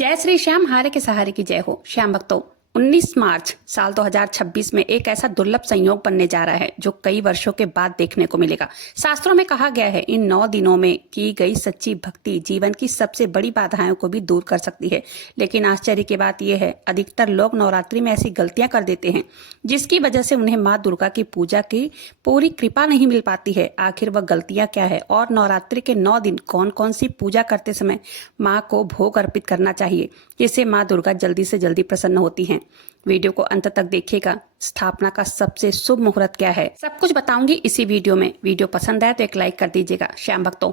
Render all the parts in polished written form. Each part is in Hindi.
जय श्री श्याम, हारे के सहारे की जय हो। श्याम भक्तों, 19 मार्च साल 2026 में एक ऐसा दुर्लभ संयोग बनने जा रहा है जो कई वर्षों के बाद देखने को मिलेगा। शास्त्रों में कहा गया है, इन 9 दिनों में की गई सच्ची भक्ति जीवन की सबसे बड़ी बाधाओं को भी दूर कर सकती है। लेकिन आश्चर्य की बात यह है, अधिकतर लोग नवरात्रि में ऐसी गलतियां कर देते हैं जिसकी वजह से उन्हें माँ दुर्गा की पूजा की पूरी कृपा नहीं मिल पाती है। आखिर वह गलतियां क्या है और नवरात्रि के 9 दिन कौन कौन सी पूजा करते समय माँ को भोग अर्पित करना चाहिए, जिससे माँ दुर्गा जल्दी से जल्दी प्रसन्न होती हैं। वीडियो को अंत तक देखिएगा। स्थापना का सबसे शुभ मुहूर्त क्या है, सब कुछ बताऊंगी इसी वीडियो में। वीडियो पसंद आए तो एक लाइक कर दीजिएगा। श्याम भक्तों,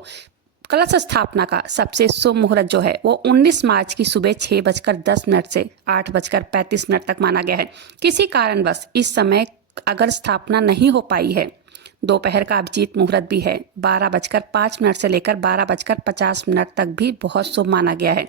कलश स्थापना का सबसे शुभ मुहूर्त जो है वो 19 मार्च की सुबह 6:10 से 8:35 तक माना गया है। किसी कारणवश इस समय अगर स्थापना नहीं हो पाई है, दोपहर का अभिजीत मुहूर्त भी है। 12:05 से लेकर 12:50 तक भी बहुत शुभ माना गया है।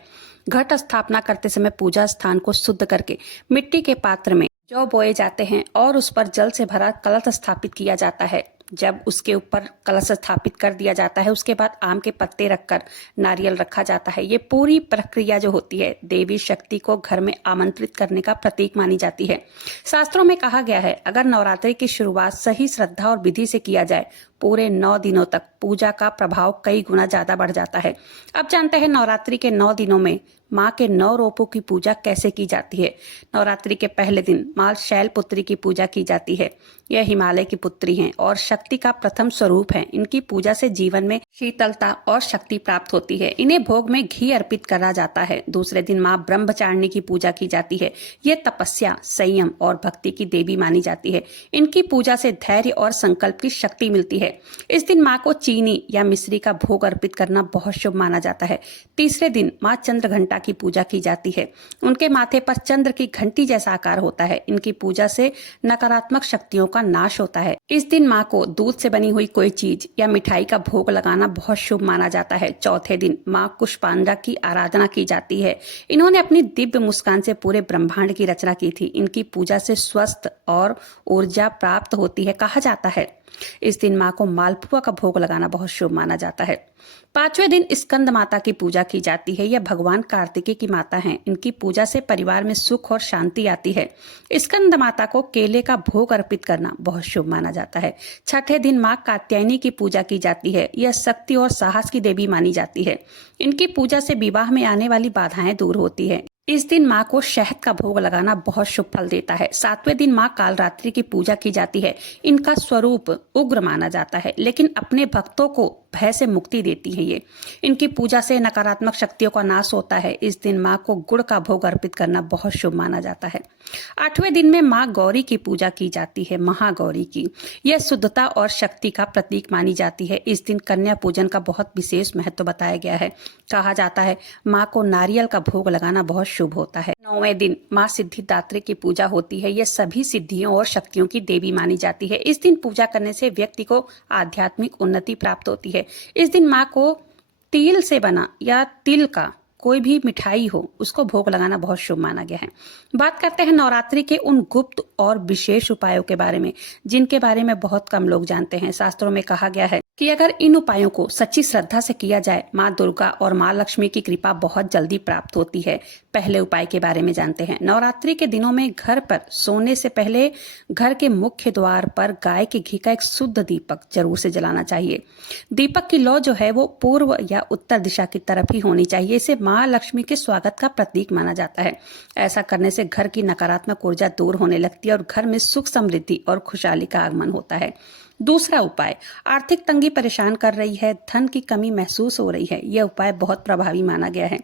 घट स्थापना करते समय पूजा स्थान को शुद्ध करके मिट्टी के पात्र में जौ बोए जाते हैं और उस पर जल से भरा कलश स्थापित किया जाता है। जब उसके ऊपर कलश स्थापित कर दिया जाता है, उसके बाद आम के पत्ते रखकर नारियल रखा जाता है। ये पूरी प्रक्रिया जो होती है देवी शक्ति को घर में आमंत्रित करने का प्रतीक मानी जाती है। शास्त्रों में कहा गया है, अगर नवरात्रि की शुरुआत सही श्रद्धा और विधि से किया जाए, पूरे 9 दिनों तक पूजा का प्रभाव कई गुना ज्यादा बढ़ जाता है। अब जानते हैं नवरात्रि के 9 दिनों में माँ के 9 रूपों की पूजा कैसे की जाती है। नवरात्रि के पहले दिन माँ शैलपुत्री की पूजा की जाती है। यह हिमालय की पुत्री हैं और शक्ति का प्रथम स्वरूप है। इनकी पूजा से जीवन में शीतलता और शक्ति प्राप्त होती है। इन्हें भोग में घी अर्पित करा जाता है। दूसरे दिन माँ ब्रह्मचारिणी की पूजा की जाती है। यह तपस्या, संयम और भक्ति की देवी मानी जाती है। इनकी पूजा से धैर्य और संकल्प की शक्ति मिलती है। इस दिन माँ को चीनी या मिश्री का भोग अर्पित करना बहुत शुभ माना जाता है। तीसरे दिन माँ चंद्र घंटा की पूजा की जाती है। उनके माथे पर चंद्र की घंटी जैसा आकार होता है। इनकी पूजा से नकारात्मक शक्तियों का नाश होता है। इस दिन माँ को दूध से बनी हुई कोई चीज या मिठाई का भोग लगाना बहुत शुभ माना जाता है। चौथे दिन माँ कुष्मांडा की आराधना की जाती है। इन्होंने अपनी दिव्य मुस्कान से पूरे ब्रह्मांड की रचना की थी। इनकी पूजा से स्वस्थ और ऊर्जा प्राप्त होती है। कहा जाता है इस दिन माँ को मालपुआ का भोग लगाना बहुत शुभ माना जाता है। 5वें दिन स्कंद माता की पूजा की जाती है। यह भगवान कार्तिकेय की माता हैं। इनकी पूजा से परिवार में सुख और शांति आती है। स्कंद माता को केले का भोग अर्पित करना बहुत शुभ माना जाता है। 6ठे दिन माँ कात्यायनी की पूजा की जाती है। यह शक्ति और साहस की देवी मानी जाती है। इनकी पूजा से विवाह में आने वाली बाधाएं दूर होती है। इस दिन माँ को शहद का भोग लगाना बहुत शुभ फल देता है। 7वें दिन माँ कालरात्रि की पूजा की जाती है। इनका स्वरूप उग्र माना जाता है, लेकिन अपने भक्तों को भय से मुक्ति देती है। ये इनकी पूजा से नकारात्मक शक्तियों का नाश होता है। इस दिन माँ को गुड़ का भोग अर्पित करना बहुत शुभ माना जाता है। 8वें दिन में माँ गौरी की पूजा की जाती है, महागौरी की। यह शुद्धता और शक्ति का प्रतीक मानी जाती है। इस दिन कन्या पूजन का बहुत विशेष महत्व बताया गया है। कहा जाता है माँ को नारियल का भोग लगाना बहुत शुभ होता है। 9वें दिन माँ सिद्धिदात्री की पूजा होती है। यह सभी सिद्धियों और शक्तियों की देवी मानी जाती है। इस दिन पूजा करने से व्यक्ति को आध्यात्मिक उन्नति प्राप्त होती है। इस दिन माँ को तिल से बना या तिल का कोई भी मिठाई हो उसको भोग लगाना बहुत शुभ माना गया है। बात करते हैं नवरात्रि के उन गुप्त और विशेष उपायों के बारे में जिनके बारे में बहुत कम लोग जानते हैं। शास्त्रों में कहा गया है कि अगर इन उपायों को सच्ची श्रद्धा से किया जाए, माँ दुर्गा और माँ लक्ष्मी की कृपा बहुत जल्दी प्राप्त होती है। पहले उपाय के बारे में जानते हैं। नवरात्रि के दिनों में घर पर सोने से पहले घर के मुख्य द्वार पर गाय के घी का एक शुद्ध दीपक जरूर से जलाना चाहिए। दीपक की लौ जो है वो पूर्व या उत्तर दिशा की तरफ ही होनी चाहिए। इसे माँ लक्ष्मी के स्वागत का प्रतीक माना जाता है। ऐसा करने से घर की नकारात्मक ऊर्जा दूर होने लगती है और घर में सुख, समृद्धि और खुशहाली का आगमन होता है। दूसरा उपाय, आर्थिक तंगी परेशान कर रही है, धन की कमी महसूस हो रही है, यह उपाय बहुत प्रभावी माना गया है।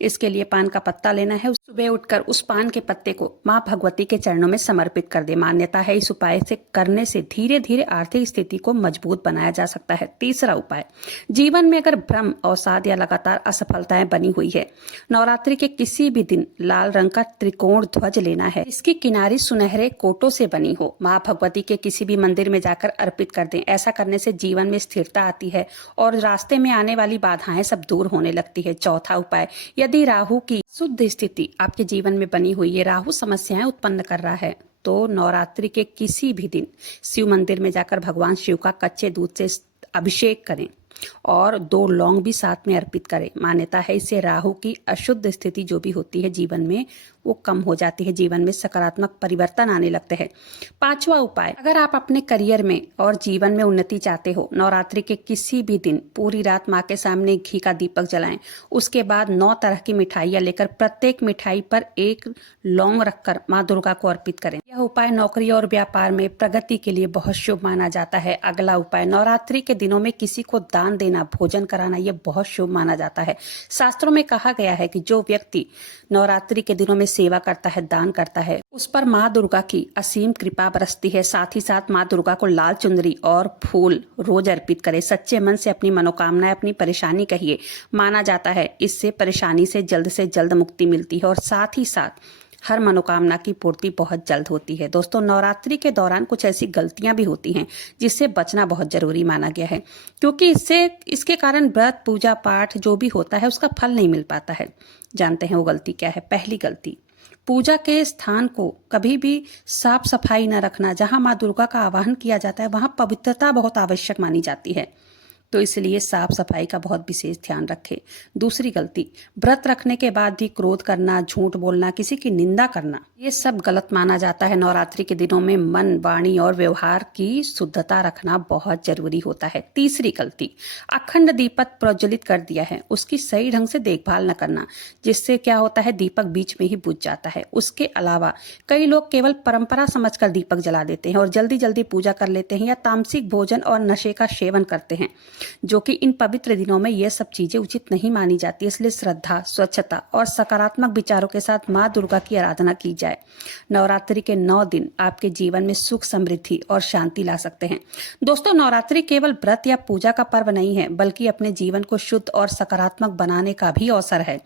इसके लिए पान का पत्ता लेना है। सुबह उठकर उस पान के पत्ते को माँ भगवती के चरणों में समर्पित कर दे। मान्यता है इस उपाय से करने से धीरे धीरे आर्थिक स्थिति को मजबूत बनाया जा सकता है। तीसरा उपाय, जीवन में अगर भ्रम, अवसाद या लगातार असफलताएं बनी हुई है, नवरात्रि के किसी भी दिन लाल रंग का त्रिकोण ध्वज लेना है। इसकी किनारी सुनहरे कोटों से बनी हो। माँ भगवती के किसी भी मंदिर में जाकर अर्पित कर दें। ऐसा करने से जीवन में स्थिरता आती है और रास्ते में आने वाली बाधाएं सब दूर होने लगती है। चौथा उपाय, यदि राहु की शुद्ध स्थिति आपके जीवन में बनी हुई है, राहु समस्याएं उत्पन्न कर रहा है, तो नवरात्रि के किसी भी दिन शिव मंदिर में जाकर भगवान शिव का कच्चे दूध से अभिषेक करें। और 2 लौंग भी साथ में अर्पित करें। मान्यता है इससे राहु की अशुद्ध स्थिति जो भी होती है जीवन में वो कम हो जाती है, जीवन में सकारात्मक परिवर्तन आने लगते हैं। 5वां उपाय, अगर आप अपने करियर में और जीवन में उन्नति चाहते हो, नवरात्रि के किसी भी दिन पूरी रात माँ के सामने घी का दीपक जलाएं। उसके बाद 9 तरह की मिठाइयाँ लेकर प्रत्येक मिठाई पर 1 लौंग रखकर माँ दुर्गा को अर्पित करें। यह उपाय नौकरी और व्यापार में प्रगति के लिए बहुत शुभ माना जाता है। अगला उपाय, नवरात्रि के दिनों में किसी को दान देना, भोजन कराना, यह बहुत शुभ माना जाता है। शास्त्रों में कहा गया है कि जो व्यक्ति नवरात्रि के दिनों में सेवा करता है, दान करता है, उस पर माँ दुर्गा की असीम कृपा बरसती है। साथ ही साथ माँ दुर्गा को लाल चुनरी और फूल रोज अर्पित करें। सच्चे मन से अपनी मनोकामनाएं, अपनी परेशानी कहिए। माना जाता है इससे परेशानी से जल्द मुक्ति मिलती है और साथ ही साथ हर मनोकामना की पूर्ति बहुत जल्द होती है। दोस्तों, नवरात्रि के दौरान कुछ ऐसी गलतियां भी होती हैं जिससे बचना बहुत जरूरी माना गया है, क्योंकि इसके कारण व्रत, पूजा पाठ जो भी होता है उसका फल नहीं मिल पाता है। जानते हैं वो गलती क्या है? पहली गलती, पूजा के स्थान को कभी भी साफ सफाई न रखना। जहां माँ दुर्गा का आवाहन किया जाता है वहां पवित्रता बहुत आवश्यक मानी जाती है, तो इसलिए साफ सफाई का बहुत विशेष ध्यान रखें। दूसरी गलती, व्रत रखने के बाद भी क्रोध करना, झूठ बोलना, किसी की निंदा करना, ये सब गलत माना जाता है। नवरात्रि के दिनों में मन, वाणी और व्यवहार की शुद्धता रखना बहुत जरूरी होता है। तीसरी गलती, अखंड दीपक प्रज्वलित कर दिया है, उसकी सही ढंग से देखभाल न करना, जिससे क्या होता है दीपक बीच में ही बुझ जाता है। उसके अलावा कई लोग केवल परंपरा समझकर दीपक जला देते हैं और जल्दी जल्दी पूजा कर लेते हैं या तामसिक भोजन और नशे का सेवन करते हैं, जो कि इन पवित्र दिनों में ये सब चीजें उचित नहीं मानी जाती। इसलिए श्रद्धा, स्वच्छता और सकारात्मक विचारों के साथ माँ दुर्गा की आराधना की जाए। नवरात्रि के 9 दिन आपके जीवन में सुख, समृद्धि और शांति ला सकते हैं। दोस्तों, नवरात्रि केवल व्रत या पूजा का पर्व नहीं है, बल्कि अपने जीवन को शुद्ध और सकारात्मक बनाने का भी अवसर है।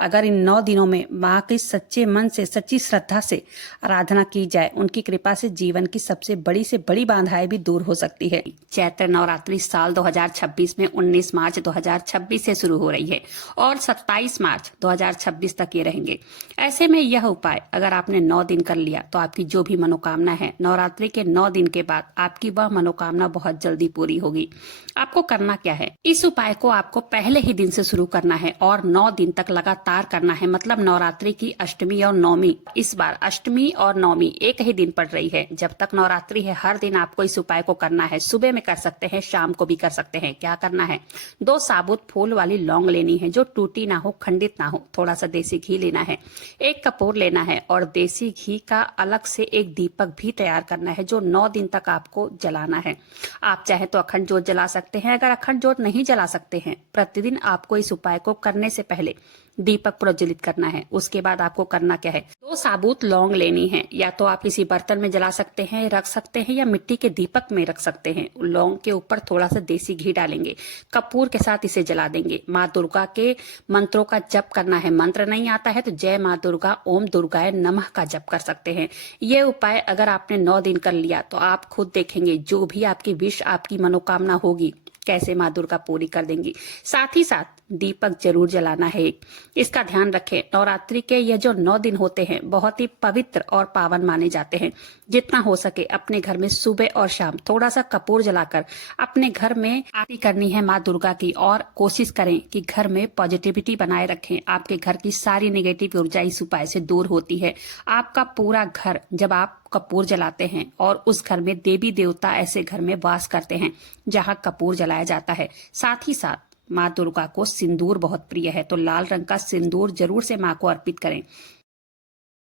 अगर इन 9 दिनों में माँ के सच्चे मन से, सच्ची श्रद्धा से आराधना की जाए, उनकी कृपा से जीवन की सबसे बड़ी से बड़ी बाधाएं भी दूर हो सकती है। चैत्र नवरात्रि साल 2026 में 19 मार्च 2026 से शुरू हो रही है और 27 मार्च 2026 तक ये रहेंगे। ऐसे में यह उपाय अगर आपने 9 दिन कर लिया तो आपकी जो भी मनोकामना है, नवरात्रि के 9 दिन के बाद आपकी वह मनोकामना बहुत जल्दी पूरी होगी। आपको करना क्या है? इस उपाय को आपको पहले ही दिन से शुरू करना है और 9 दिन तक लगातार करना है। मतलब नवरात्रि की अष्टमी और नवमी, इस बार अष्टमी और नवमी एक ही दिन पड़ रही है। जब तक नवरात्रि है हर दिन आपको इस उपाय को करना है। सुबह में कर सकते हैं, शाम को भी कर सकते हैं। क्या करना है? 2 साबुत फूल वाली लौंग लेनी है जो टूटी ना हो, खंडित ना हो। थोड़ा सा देसी घी लेना है, 1 कपूर लेना है और देसी घी का अलग से एक दीपक भी तैयार करना है जो 9 दिन तक आपको जलाना है। आप चाहे तो अखंड ज्योत जला सकते हैं। अगर अखंड ज्योत नहीं जला सकते हैं, प्रतिदिन आपको इस उपाय को करने से पहले दीपक प्रज्वलित करना है। उसके बाद आपको करना क्या है? 2 साबुत लौंग लेनी है, या तो आप किसी बर्तन में जला सकते हैं, रख सकते हैं, या मिट्टी के दीपक में रख सकते हैं। लौंग के ऊपर थोड़ा सा देसी घी डालेंगे, कपूर के साथ इसे जला देंगे। माँ दुर्गा के मंत्रों का जप करना है। मंत्र नहीं आता है तो जय माँ दुर्गा, ओम दुर्गाय नमः का जप कर सकते हैं। ये उपाय अगर आपने 9 दिन कर लिया तो आप खुद देखेंगे जो भी आपकी विश, आपकी मनोकामना होगी, कैसे माँ दुर्गा पूरी कर देंगी। साथ ही साथ दीपक जरूर जलाना है। इसका ध्यान रखें। नवरात्रि के ये जो 9 दिन होते हैं बहुत ही पवित्र और पावन माने जाते हैं। जितना हो सके अपने घर में सुबह और शाम थोड़ा सा कपूर जलाकर अपने घर में आरती करनी है माँ दुर्गा की, और कोशिश करें कि घर में पॉजिटिविटी बनाए रखें। आपके घर की सारी नेगेटिव ऊर्जा इस उपाय से दूर होती है। आपका पूरा घर, जब आप कपूर जलाते हैं और उस घर में देवी देवता ऐसे घर में वास करते हैं जहां कपूर जलाया जाता है। साथ ही साथ माँ दुर्गा को सिंदूर बहुत प्रिय है, तो लाल रंग का सिंदूर जरूर से माँ को अर्पित करें।